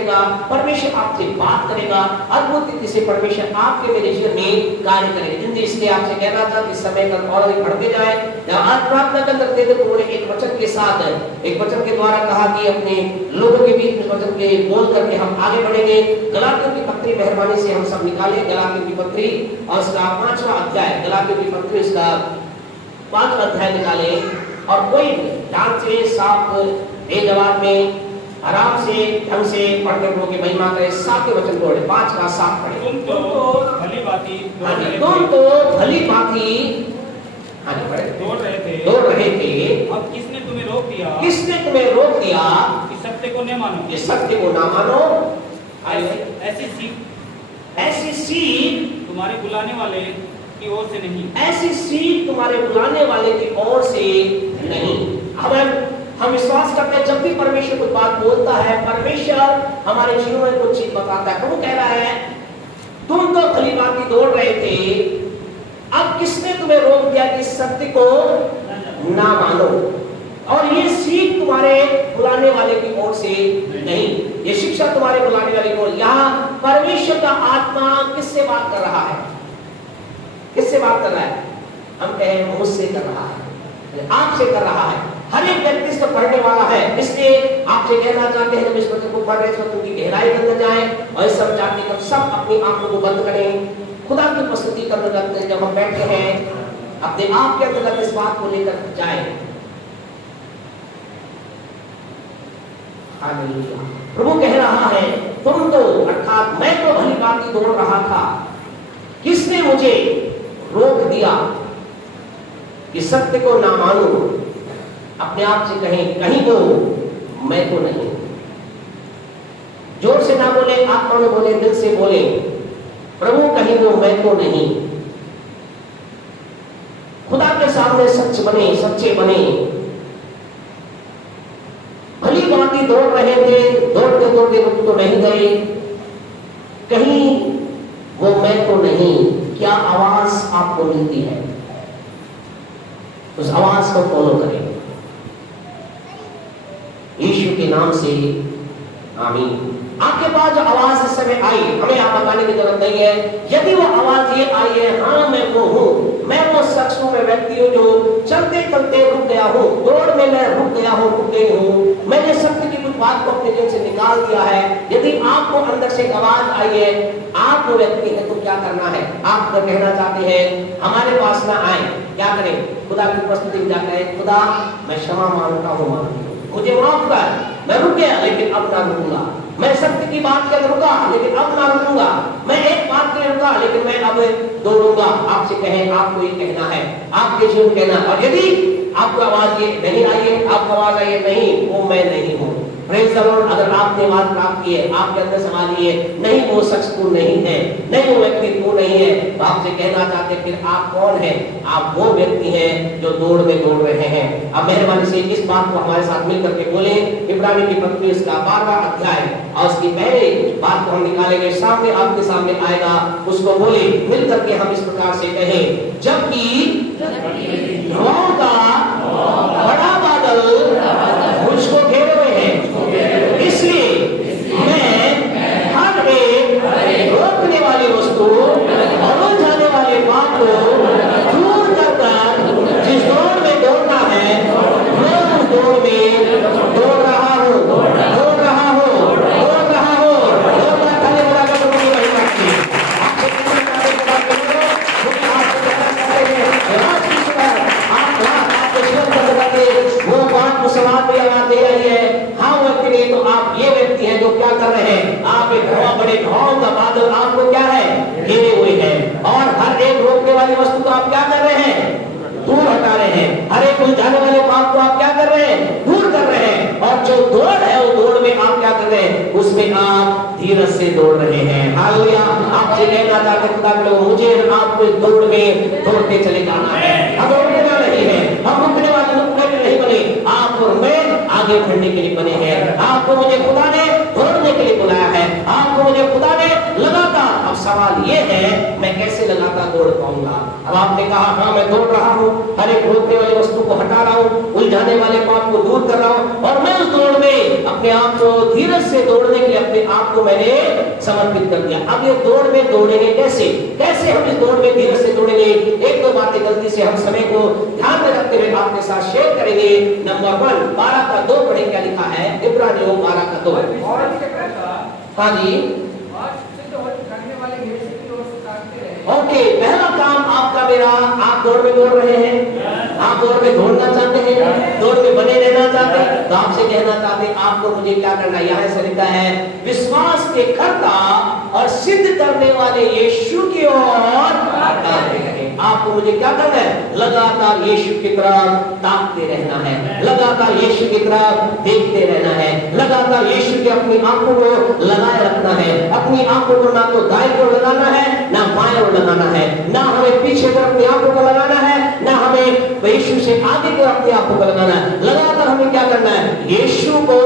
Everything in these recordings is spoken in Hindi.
करेगा, परमेश्वर आपसे बात करेगा, अद्भुत रीति से परमेश्वर आपके मेरे जीवन में कार्य करेगा। इसलिए आपसे कहना था कि समय का और भी बढ़ते जाए। आज प्रार्थना करते थे उन्होंने एक वचन के साथ, एक वचन के द्वारा कहा कि अपने लोगों के बीच में वचन के बोल करके हम आगे बढ़ेंगे। गलातियों की पत्री मेहरबानी से हम सब निकालें, गलातियों की पत्री और उसका 5वां अध्याय, गलातियों की पत्री उसका 5वां अध्याय निकालें और कोई ध्यान से साफ एक जवाब में आराम से ढंग से पढ़ने को की महिमा करे। 7वें वचन को 5 का 7 पढ़े। तुम तो भली भांति दौड़ रहे थे। अब किसने तुम्हें रोक दिया? किसने तुम्हें रोक दिया कि सत्य को न मानो? कि सत्य को ना मानो। ऐसी सीख तुम्हारे बुलाने वाले की ओर से नहीं। ऐसी सीख तुम्हारे बुलाने वाले की ओर से नहीं। हम विश्वास करते हैं जब भी परमेश्वर कुछ बात बोलता है, परमेश्वर हमारे जीवन में कुछ चीज बताता है। प्रभु कह रहा है तुम तो भली भांति दौड़ रहे थे, अब किसने तुम्हें रोक दिया कि सत्य को ना मानो। और ये सीख तुम्हारे बुलाने वाले की ओर से नहीं, ये शिक्षा तुम्हारे बुलाने वाले की ओर। यहाँ परमेश्वर का आत्मा किससे बात कर रहा है? किससे बात कर रहा है? हम कहें मुझसे कर रहा है, आपसे कर रहा है। हर एक व्यक्ति इसको पढ़ने वाला है। इसलिए आपसे कहना चाहते हैं जब इस वचन को पढ़ रहे हैं तो की गहराई के अंदर जाएं और सब चाहते हैं सब अपनी आंखों को बंद करें, खुदा की उपस्थिति के अंदर रखते हैं। जब हम बैठे हैं अपने आप के अंदर इस बात को लेकर जाएं। हालेलुया। प्रभु कह रहा है तुम तो, अर्थात मैं तो भली भांति दौड़ रहा था, किसने मुझे रोक दिया कि सत्य को ना मानो। अपने आप से कहें कहीं वो मैं तो नहीं। जोर से ना बोले, आत्मा में बोले, दिल से बोले, प्रभु कहीं वो मैं तो नहीं। खुदा के सामने सच बने, सच्चे बने। भली भांति दौड़ रहे थे, दौड़ते दौड़ते रुक तो नहीं गए, कहीं वो मैं तो नहीं। क्या आवाज आपको मिलती है? उस आवाज को फॉलो करें यीशु के नाम से, आमीन। आपके पास जो आवाज इस समय आई, हमें आप बताने की जरूरत नहीं है। यदि वो आवाज ये आई है, हाँ मैं वो हूँ, मैं वो शख्स हूँ, मैं व्यक्ति हूँ जो चलते चलते रुक गया हूँ, दौड़ में मैं रुक गया हूँ, रुक गई हूँ, मैंने सत्य की कुछ बात को अपने जीवन से निकाल दिया है। यदि आपको अंदर से एक आवाज आई है, आप वो व्यक्ति है, तो क्या करना है? आप तो कहना चाहते हैं हमारे पास ना आए, क्या करें? खुदा की उपस्थिति में जाकर कहें खुदा मैं क्षमा मांगता हूँ, मुझे माफ कर, मैं रुक गया लेकिन अब ना रुकूंगा। मैं सत्य की बात के रुका लेकिन अब ना रुकूंगा। मैं एक बात के रुका लेकिन मैं अब दौड़ूंगा। आपसे कहें, आपको ये कहना है, आपके जीवन कहना। और यदि आपको आवाज ये नहीं आई है, आपको आवाज आई है नहीं वो मैं नहीं हूँ, प्रेज़ द लॉर्ड। अगर आपने आवाज प्राप्त की है, आपके अंदर सवाल ये नहीं वो शख्स तू नहीं है, नहीं वो व्यक्ति तू नहीं है, तो आपसे कहना चाहते हैं फिर आप कौन है? आप वो व्यक्ति हैं जो दौड़ में दौड़ रहे हैं। अब मेहरबानी से इस बात को हमारे साथ मिलकर के बोले। इब्रानी की पत्री इसका 12वां अध्याय और उसकी पहले बात को हम निकालेंगे, सामने आपके सामने आएगा, उसको बोले मिलकर के हम इस प्रकार से कहें, जबकि हवाओं का बड़ा बादल मुझको घेरे हुए हैं, इसलिए मैं हर एक रोकने वाली वस्तु और उलझाने वाले बात को दूर कर जिस दौड़ में दौड़ना है, मैं उस दौड़ में दौड़ रहा हूँ, दौड़ रहा हूँ, दौड़ रहा हूँ। वो बात मुसलमान भी आवाज दे रही है, हाँ व्यक्ति नहीं तो आप ये व्यक्ति हैं जो क्या कर रहे हैं? आप एक बहुत बड़े ढौंग का बादल आपको क्या है? घेरे हुए हैं। और हर एक रोकने वाली वस्तु को आप क्या कर रहे हैं? दूर हटा रहे हैं। हर एक उलझाने वाले बात को आप क्या कर रहे हैं? दूर कर रहे हैं। और जो दौड़ है वो दौड़ में आप क्या कर रहे हैं? उसमें आप धीरज से दौड़ रहे हैं। हालेलुया। आपसे कहना चाहते खुदा के लोग, मुझे आपको दौड़ में दौड़ते चले जाना है। हम रुकना नहीं है, हम रुकने वाले नहीं बने, आप और मैं आगे बढ़ने के लिए बने हैं। आपको मुझे खुदा ने दौड़ने के लिए बुलाया है, आपको मुझे खुदा ने लगातार। अब सवाल ये है मैं कैसे लगातार दौड़ पाऊंगा? अब आपने कहा हाँ मैं दौड़ रहा हूँ, हर एक रोकने वाली वस्तु को हटा रहा हूँ, उलझाने वाले बात को दूर कर रहा हूँ, और मैं उस दौड़ में अपने आप को धीरज से दौड़ने के लिए अपने आपको मैंने समर्पित कर दिया। अब ये दौड़ में दौड़ेंगे कैसे? कैसे हम इस दौड़ में धीरज से दौड़ेंगे? एक दो बातें जल्दी से हम समय को ध्यान में रखते हुए आपके साथ शेयर करेंगे। नंबर 1, 12:2 पढ़े, क्या लिखा है? इब्रानियों 12:2। हाँ जी, ओके। पहला काम आपका मेरा, आप दौड़ में दौड़ रहे हैं, आप दौड़ में दौड़ना चाहते हैं, दौड़ में बने रहना चाहते हैं, तो आपसे कहना चाहते हैं आपको मुझे क्या करना है? यहाँ से लिखा है विश्वास के कर्ता और सिद्ध करने वाले यीशु की ओर ताकते रहें। आपको मुझे क्या करना है? लगातार यीशु की तरफ ताकते रहना है, लगातार यीशु की तरफ देखते रहना है, लगातार यीशु के अपनी आंखों को लगाए रखना है। अपनी आंखों को ना तो दाएं को लगाना है ना बाएं को लगाना है, ना हमें पीछे को अपनी आंखों को लगाना है, ना हमें यीशु से आगे को अपनी आंखों को लगाना है। लगातार हमें क्या करना है? यीशु को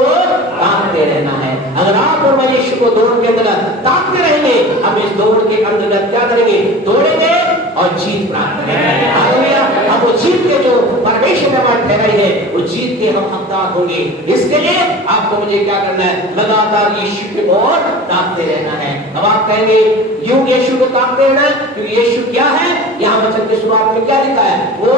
ताकते रहना है। अगर आप और मैं यीशु को दौड़ के अंदर ताकते रहेंगे, हम इस दौड़ के अंदर क्या करेंगे? दौड़ेंगे और जीत प्राप्त करेंगे। हालेलुया। अब वो जीत के जो परमेश्वर ने हमारे ठहराई है, वो जीत के हम हकदार होंगे। इसके लिए आपको मुझे क्या करना है? लगातार यीशु की ओर ताकते रहना है। अब आप कहेंगे यूं यीशु को ताकते रहना है, क्योंकि यीशु क्या है? यहाँ वचन की शुरुआत में क्या लिखा है? वो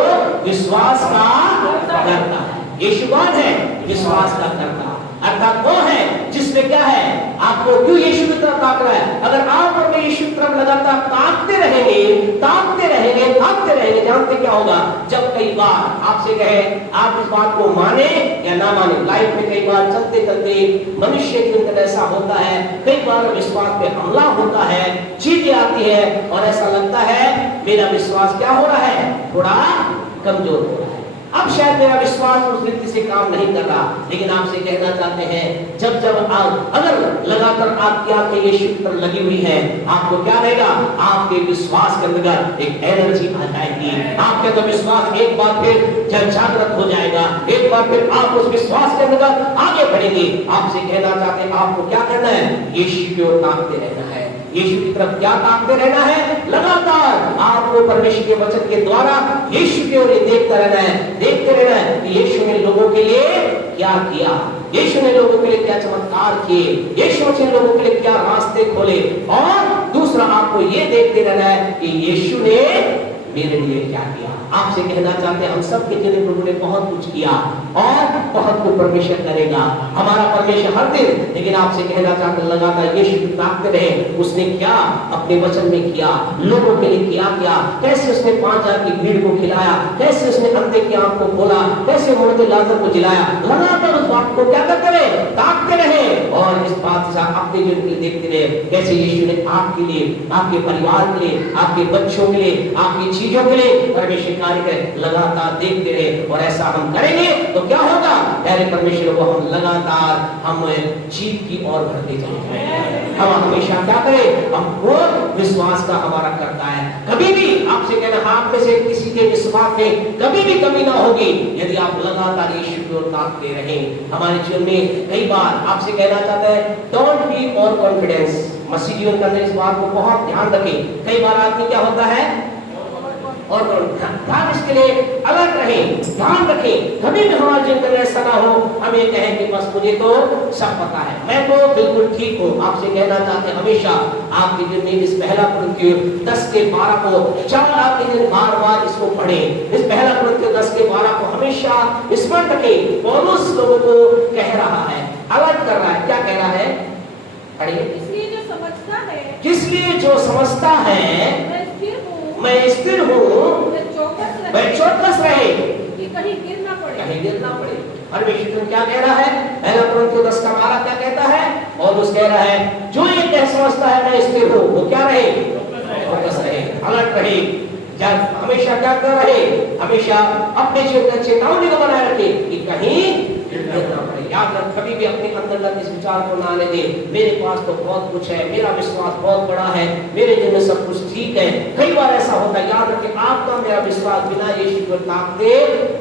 विश्वास का करता है। यीशु कौन है? विश्वास का करता, अर्थात वो है जिसमें क्या है? आपको क्यों यीशु की तरफ ताकना है? अगर आप और मैं यीशु की तरफ लगातार ताकते रहेंगे, ताकते रहेंगे, ताकते रहेंगे, जानते क्या होगा? जब कई बार आपसे कहे, आप इस बात को माने या ना माने, लाइफ में कई बार चलते चलते मनुष्य के अंदर ऐसा होता है, कई बार विश्वास पे हमला होता है, चीजें आती है और ऐसा लगता है मेरा विश्वास क्या हो रहा है? थोड़ा कमजोर हो रहा है। अब शायद मेरा विश्वास उस रीति से काम नहीं कर रहा, लेकिन आपसे कहना चाहते हैं जब जब आप अगर लगातार आपकी आंखें यीशु पर लगी हुई है, आपको क्या रहेगा? आपके विश्वास के अंदर एक एनर्जी आ जाएगी, आपके अंदर विश्वास एक बार फिर जागृत हो जाएगा, एक बार फिर आप उस विश्वास के अंदर आगे बढ़ेंगे। आपसे कहना चाहते हैं आपको क्या करना है? यीशु की ओर ताकते रहना है। यीशु की तरफ क्या ताकते रहना है? लगातार आपको परमेश्वर के वचन के द्वारा यीशु की ओर देखते रहना है, देखते रहना है कि यीशु ने लोगों के लिए क्या किया, यीशु ने लोगों के लिए क्या चमत्कार किए, यीशु ने लोगों के लिए क्या रास्ते खोले। और दूसरा आपको ये देखते रहना है कि यीशु ने मेरे लिए क्या किया। आपसे कहना चाहते हैं हम सब के लिए प्रभु ने बहुत कुछ किया और बहुत कुछ परमेश्वर करेगा, हमारा परमेश्वर हर दिन। लेकिन आपसे कहना चाहते हैं लगातार यीशु की ताकते रहे। उसने क्या अपने वचन में किया, लोगों के लिए किया क्या, कैसे उसने 5000 की भीड़ को खिलाया, कैसे उसने अंधे की आंख को खोला, कैसे मुर्दे लाजर को जिलाया। लगातार उस बात को क्या करते रहे? ताकते रहे और इस बात से अपने जीवन के लिए देखते रहे, कैसे यीशु ने आपके लिए, आपके परिवार के लिए, आपके बच्चों के लिए, आपकी चीजों के लिए परमेश्वर कार्य करे। लगातार देखते रहे और ऐसा हम करेंगे तो क्या होगा? प्यारे परमेश्वर को हम लगातार हम जीत की ओर बढ़ते चले जाएंगे। हम हमेशा क्या करें? हमको विश्वास का हमारा करता है। कभी भी आपसे कहना, आप में से किसी के विश्वास में कभी भी कमी ना होगी यदि आप लगातार यीशु की ओर ताकते रहें। हमारे जीवन में कई बार आपसे कहना चाहता है डोंट बी ओवर कॉन्फिडेंस। मसीह जीवन करने इस बात को बहुत ध्यान रखें। कई बार आदमी क्या होता है और ध्यान इसके लिए अलर्ट रहें, ध्यान रखें। कभी भी हमारे जीवन में ऐसा ना हो हम ये कहें कि बस मुझे तो सब पता है, मैं तो बिल्कुल ठीक हूँ। आपसे कहना चाहते हैं हमेशा आपके जीवन में इस पहला कुरिन्थियों 10:12 को चार आपके दिन बार बार इसको पढ़ें। इस पहला कुरिन्थियों 10:12 को हमेशा स्मरण रखें। पौलुस लोगों को कह रहा है, अलर्ट कर रहा है। क्या कह रहा है? पढ़िए। इसलिए जो समझता है, इसलिए जो समझता है मैं स्थिर हूँ, मैं चौकस रहे कि कहीं गिर ना पड़े, कहीं गिर ना पड़े। परमेश्वर क्या कह रहा है? पहला कुरिन्थियों 10:12 क्या कहता है? और उस कह रहा है जो ये कह समझता है मैं स्थिर हूँ, वो क्या रहे? चौकस रहे, अलर्ट रहे। जब हमेशा क्या कर रहे? हमेशा अपने जीवन में चेतावनी को बनाए रखे कि कहीं गिर ना पड़े। याद रख, कभी भी अपने अंदर इस विचार को ना आने दे मेरे पास तो बहुत कुछ है, मेरा विश्वास बहुत बड़ा है, मेरे जीवन में सब कुछ ठीक है। कई बार ऐसा होता है, याद रखें आपका मेरा विश्वास बिना यीशु को ताकते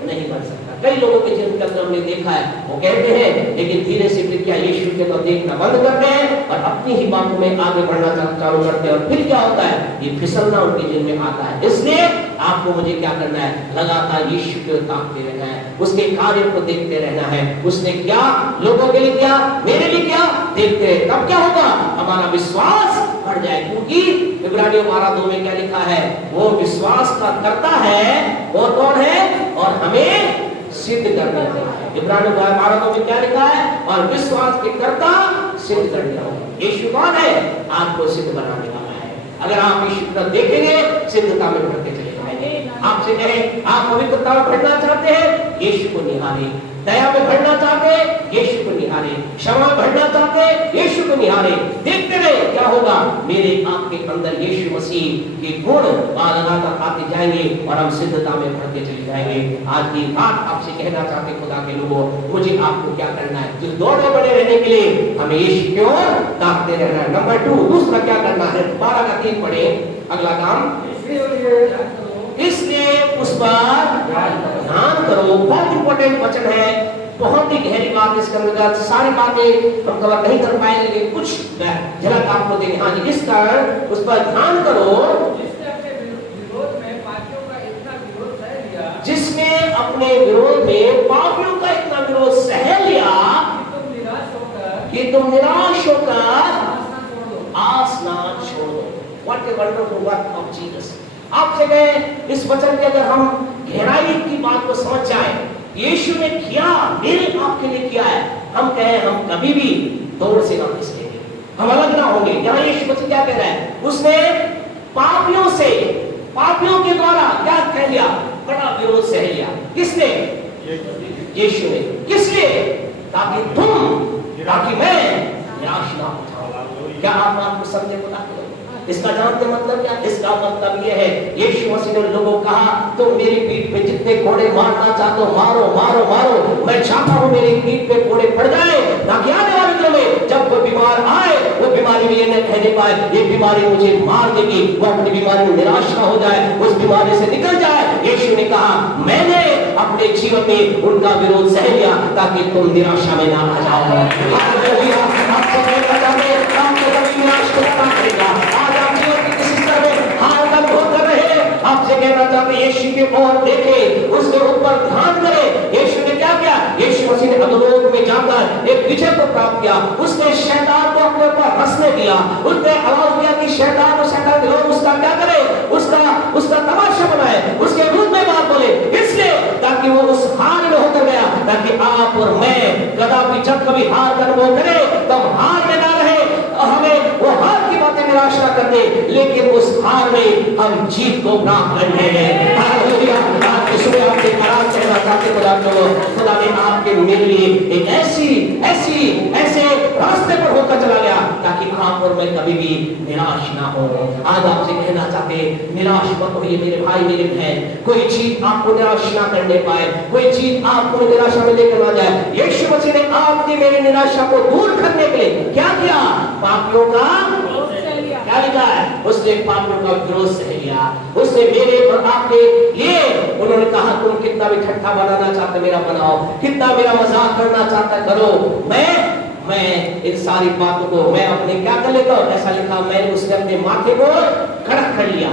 नहीं बन सकता। कई लोगों के जीवन के अंदर हमने देखा है, वो कहते हैं लेकिन धीरे से फिर क्या यीशु के तो देखना बंद करते हैं और अपनी ही बातों में आगे बढ़ना चालू करते हैं और फिर क्या होता है, ये फिसलना उनके जीवन में आता है। इसलिए आपको मुझे क्या करना है, लगातार यीशु को ताकते रहना है, उसके कार्य को देखते रहना है। उसने क्या लोगों के लिए किया, मेरे लिए क्या, देखते रहे, तब क्या होगा, हमारा विश्वास बढ़ जाए। क्योंकि इब्रानियों 12:2 में क्या लिखा है, वो विश्वास का करता है, वो कौन है, और हमें सिद्ध करने वाला है। इब्रानियों 12:2 में क्या लिखा है, और विश्वास के करता सिद्ध करने वाला है। यीशु कौन है, आपको सिद्ध बनाने वाला है। अगर आप यीशु को देखेंगे, सिद्धता में बढ़ते चले जाएंगे। आपसे कहें, आप पवित्रता में बढ़ना चाहते हैं, यीशु को निहारें। दया में बढ़ना चाहते हैं, यीशु को निहारे। क्षमा बढ़ना चाहते हैं, यीशु को निहारे। देखते रहे क्या होगा, मेरे आपके अंदर यीशु मसीह के गुण लगातार आते जाएंगे और हम सिद्धता में बढ़ते चले जाएंगे। आज की बात आपसे कहना चाहते खुदा के लोगों, मुझे आपको क्या करना है, जिस दौड़ में बने रहने के लिए हमें यीशु की ओर ताकते रहना है। नंबर 2, दूसरा क्या करना है, 12:3 पढ़े, अगला काम, इसलिए उस पर ध्यान करो। बहुत इंपॉर्टेंट वचन है, बहुत ही गहरी बात इसके अंदर, सारी बातें हम कवर नहीं कर पाएंगे, लेकिन कुछ झलक आपको देंगे। हाँ जी, इस कारण उस पर ध्यान करो जिसने अपने विरोध में पापियों का इतना विरोध सह लिया कि तुम निराश होकर आस ना छोड़ दो। What a wonderful work of Jesus. आपसे कहें, इस वचन के अगर हम गहराई की बात को समझ जाए, यीशु ने किया, मेरे आपके लिए किया है, हम कहें हम कभी भी दौड़ से ना फिसलेंगे, हम अलग ना होंगे। यहाँ यीशु मसीह क्या कह रहा है, उसने पापियों से, पापियों के द्वारा क्या कह लिया, बड़ा विरोध सह लिया। किसने, यीशु ने। किस लिए, ताकि तुम, ताकि मैं निराश ना हो जाऊं। क्या आप आपको समझे खुदा को? इसका जानते मतलब क्या, इसका मतलब यह है, यीशु मसीह ने लोगों को कहा, तुम मेरी पीठ पे जितने कोड़े मारना चाहते हो मारो मारो मारो, मैं चाहता हूं मेरी पीठ पे कोड़े पड़ जाए, ताकि आने वाले दिनों में जब कोई बीमार आए, वो बीमारी में ये न कहने पाए ये बीमारी मुझे मार देगी, वो अपनी बीमारी में निराश ना हो जाए, उस बीमारी से निकल जाए। यीशु ने कहा, मैंने अपने जीवन में उनका विरोध सह लिया ताकि तुम निराशा में ना आ जाओ। आपको कहना चाहते हैं, आपको कभी निराश करना पड़ेगा। आज आप जीवन की किसी तरह में हार का विरोध कर रहे हैं, आपसे कहना चाहते हैं, यीशु के ओर देखे, उसके ऊपर ध्यान करें। यीशु ने क्या किया, यीशु मसीह ने अधोलोक में जाकर एक विजय को प्राप्त किया। उसने शैतान को अपने ऊपर हंसने दिया, उसने आवाज दिया कि शैतान और शैतान के लोग उसका क्या करे, उसका तमाशा बनाए, उसके विरुद्ध में बात बोले, इसलिए ताकि वो उस हार में होकर गया, ताकि आप और मैं कदापि जब कभी हार का अनुभव करें तब हार में ना रहे, हमें वो हार की बातें निराश ना करते, लेकिन उस हार में हम जीत को प्राप्त करने हैं। हालेलुया। आपके सुबह आपके आराम कहना चाहते खुदा ने आपके मेरे लिए एक ऐसे रास्ते पर होकर चला गया ताकि आप और मैं कभी भी निराश ना हो। आज आपसे कहना चाहते, निराश मत होइए मेरे भाई मेरे बहन, कोई चीज आपको निराश ना करने पाए, कोई चीज आपको निराशा में लेकर ना जाए। यीशु मसीह ने आपकी मेरी निराशा को दूर करने के लिए क्या किया, पापियों का क्या लिखा है, उसने पापियों का विरोध सह लिया। उसने मेरे और आपके लिए, उन्होंने कहा तुम कितना भी ठट्ठा बनाना चाहते मेरा बनाओ, कितना मेरा मजाक करना चाहता करो, मैं इन सारी बातों को मैं अपने क्या कर लेता हूँ। ऐसा लिखा, मैं उसने अपने माथे को खड़ा कर लिया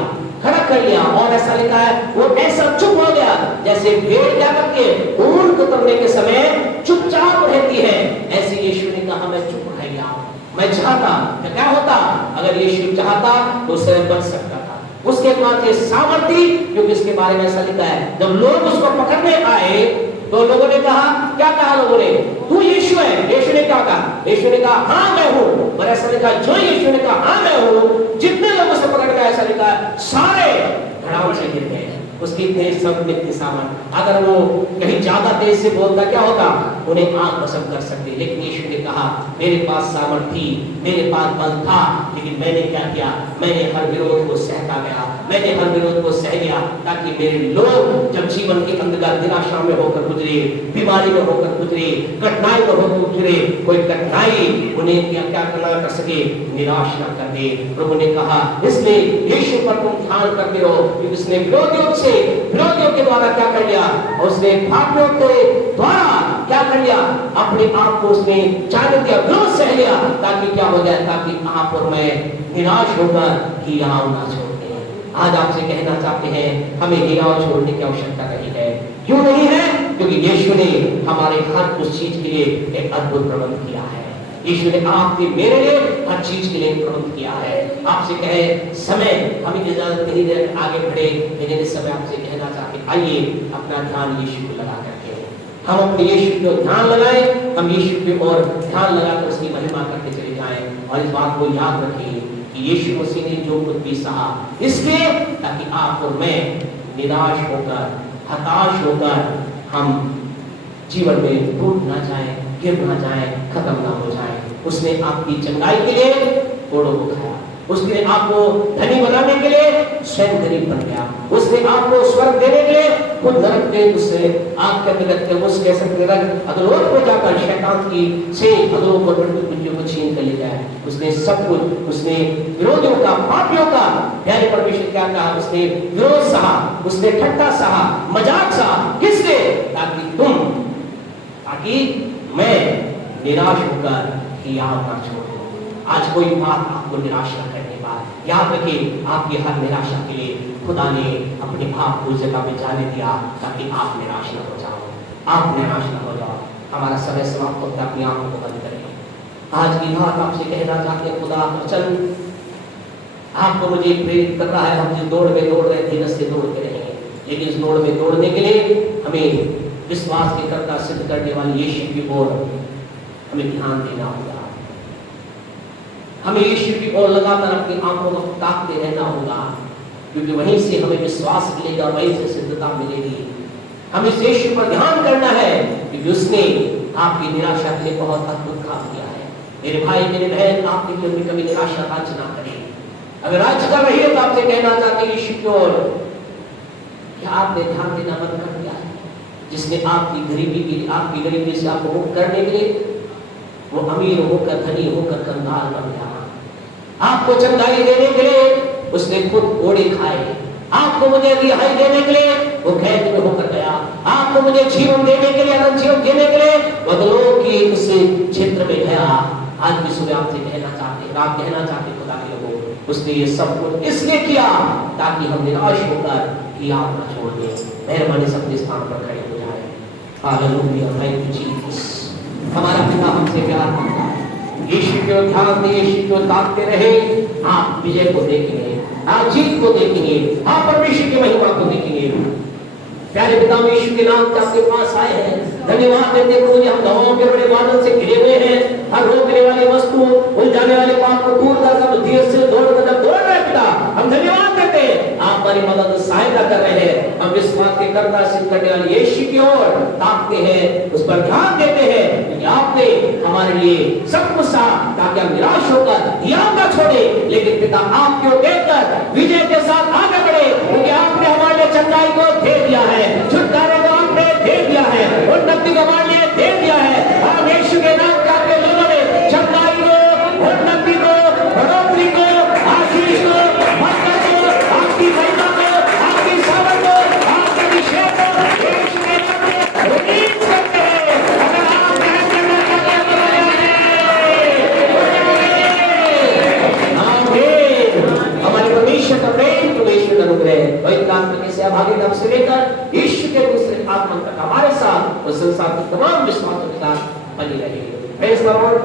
और ऐसा लिखा है, वो ऐसा चुप हो गया जैसे भेड़ क्या करती है ऊन कुतरने के समय चुपचाप रहती है, ऐसे यीशु ने कहा मैं चुप रह गया। मैं चाहता तो क्या होता, अगर यीशु चाहता तो उसे बच सकता था। उसके बाद ये सामर्थ्य, क्योंकि इसके बारे में ऐसा लिखा है, जब लोग उसको पकड़ने आए तो लोगों ने कहा, क्या कहा लोगों ने, तू यीशु है। यीशु ने क्या कहा, यीशु ने कहा हाँ मैं हूं। और ऐसा लिखा, जो यीशु ने कहा हाँ मैं हूं, जितने लोगों से पकड़ गया, ऐसा लिखा है सारे धड़ाम से गिर गए। उसकी तेज सब सामान, अगर वो कहीं ज्यादा तेज से बोलता क्या होता, उन्हें आंख पसंद कर सकते, लेकिन यीशु ने कहा मेरे पास सामर्थ थी, मेरे पास बल था, लेकिन मैंने क्या किया, मैंने हर विरोध को सहता गया, मैंने हर विरोध को सह लिया, ताकि मेरे लोग जब जीवन के अंधकार निराशा में होकर गुजरे, बीमारी में होकर गुजरे, कठिनाई में होकर गुजरे, कोई कठिनाई उन्हें क्या करना कर सके, निराश न कर दे। प्रभु ने कहा इसलिए यीशु पर तुम ध्यान करते रहो, क्योंकि उसने विरोधियों के द्वारा क्या कर लिया, उसने पापियों के द्वारा क्या कर लिया, अपने आप को उसने जाने दिया, विरोध सह लिया, ताकि क्या हो जाए, ताकि आप और मैं निराश होकर हियाव ना छोड़ते हैं। आज आपसे कहना चाहते हैं हमें हियाव छोड़ने की आवश्यकता नहीं है। क्यों नहीं है? क्योंकि यीशु ने हमारे हर उस चीज के लिए एक अद्भुत प्रबंध किया है। यीशु ने आपके मेरे लिए हर चीज के लिए प्रबंध किया है। आपसे कहे समय हमें इजाजत नहीं दे आगे बढ़े, लेकिन इस समय आपसे कहना चाहते आइए अपना ध्यान यीशु को लगा करके हम अपने यीशु को ध्यान लगाएं, हम यीशु की ओर ध्यान लगाकर उसकी महिमा करते चले जाएं। और इस बात को याद रखिए कि यीशु मसीह ने जो कुछ भी सहा, इसलिए ताकि आप और मैं निराश होकर, हताश होकर हम जीवन में टूट ना जाए, गिर ना जाए, खत्म ना हो जाए। उसने आपकी चंगाई के लिए कोड़ों को खाया, उसने आपको धनी बनाने के लिए स्वयं गरीब बन गया, उसने आपको स्वर्ग देने के लिए खुद नरक में उससे आग के अंदर उस कह सकते अधोलोक को जाकर शैतान की से अधोलोक और मृत्यु को छीन कर ले जाए। उसने सब कुछ, उसने विरोधियों का, पापियों का, प्यारे परमेश्वर क्या कहा, उसने विरोध सहा, उसने ठट्ठा सहा, मजाक सहा, किसने? ताकि मैं निराश होकर हियाव ना छोड़ूं। आज कोई बात आपको निराश न करने पाए, याद रखिए आपकी हर निराशा के लिए खुदा ने अपने आप को जगह में जाने दिया, ताकि आप निराश न हो जाओ, आप निराश न हो जाओ। हमारा समय समाप्त होता है, अपनी आंखों को बंद करें। आज की रात आपसे कहना चाहते हैं खुदा वचन आपको मुझे प्रेरित कर रहा है, हम जिस दौड़ में दौड़ रहे थे से दौड़ते रहे, लेकिन इस दौड़ में दौड़ने के लिए हमें विश्वास की कर्ता सिद्ध करने वाले यीशु की ओर हमें ध्यान देना होगा। हमें यीशु की ओर लगातार अपनी आंखों को ताकते रहना होगा, क्योंकि वहीं से हमें विश्वास मिलेगा, वहीं से सिद्धता मिलेगी। हमें इस यीशु पर ध्यान करना है, क्योंकि उसने आपकी निराशा के लिए बहुत अद्भुत काम किया है। मेरे भाई मेरे बहन, आपके लिए भी कभी निराशा राज्य ना करें। अगर राज्य कर रही है तो आपसे कहना चाहते हैं यीशु की ओर, क्या आपने ध्यान देना बंद कर दिया है? जिसने आपकी गरीबी से आपको मुक्त करने के लिए वो अमीर होकर, धनी होकर कंगाल बन गया, आपको चंगाई देने के लिए उसने खुद घोड़े खाए, आपको मुझे रिहाई देने के लिए वो कैद में होकर गया, आपको मुझे जीवन देने के लिए, अनंत जीवन देने के लिए बदलो की उस क्षेत्र में गया। आज भी सुबह आपसे कहना चाहते, रात कहना चाहते खुदा के लोगों, उसने ये सब कुछ इसलिए किया ताकि हम निराश होकर हियाव ना छोड़ दें। मेहरबानी से अपने स्थान पर खड़े हो जाए। Hallelujah, thank you Jesus. हमारा पिता हमसे प्यार करता है, यीशु को ध्यान दे, यीशु को ताकते रहे, आप विजय को देखेंगे, आप जीत को देखेंगे, आप परमेश्वर की महिमा को देखेंगे। प्यारे पिता यीशु के नाम से आपके पास आए हैं, धन्यवाद देते हैं प्रभु जी, हम दवाओं के बड़े बादल से घिरे हुए हैं, हर रोकने वाली वस्तु, उलझाने वाले पाप को दूर कर सब धीरे से दौड़ रहे पिता, हम धन्यवाद देते हैं, आप हमारी मदद सहायता कर रहे हैं। हम विश्वास के कर्ता सिद्ध करने वाले यीशु की ओर ताकते हैं, उस पर ध्यान देते हैं, क्योंकि आपने हमारे लिए सब कुछ सहा ताकि हम निराश होकर हियाव ना छोड़े, लेकिन पिता आपको देखकर विजय के साथ आगे बढ़े, क्योंकि आपने हमारे लिए चंगाई को दे दिया है, छुटकारे को आपने दे दिया है, उन्नति को हमारे लिए दे दिया है। हम यीशु के नाम का आपके लोगों ने चंगाई को, उन्नति को, बढ़ोतरी को, आशीष को, बरकत को, आपकी महिमा को, आपकी सामर्थ को, आपके अभिषेक को यीशु के नाम में रिलीज करते हैं। अगर आप ग्रहण करना चाहते हैं, आमीन। हमारे परमेश्वर का प्रेम, परमेश्वर का अनुग्रह, पवित्र आत्मा की सहभागिता से लेकर यीशु के दूसरे आगमन तक हमारे साथ और संसार के तमाम विश्वासों के साथ बनी रहेगी। Praise the Lord.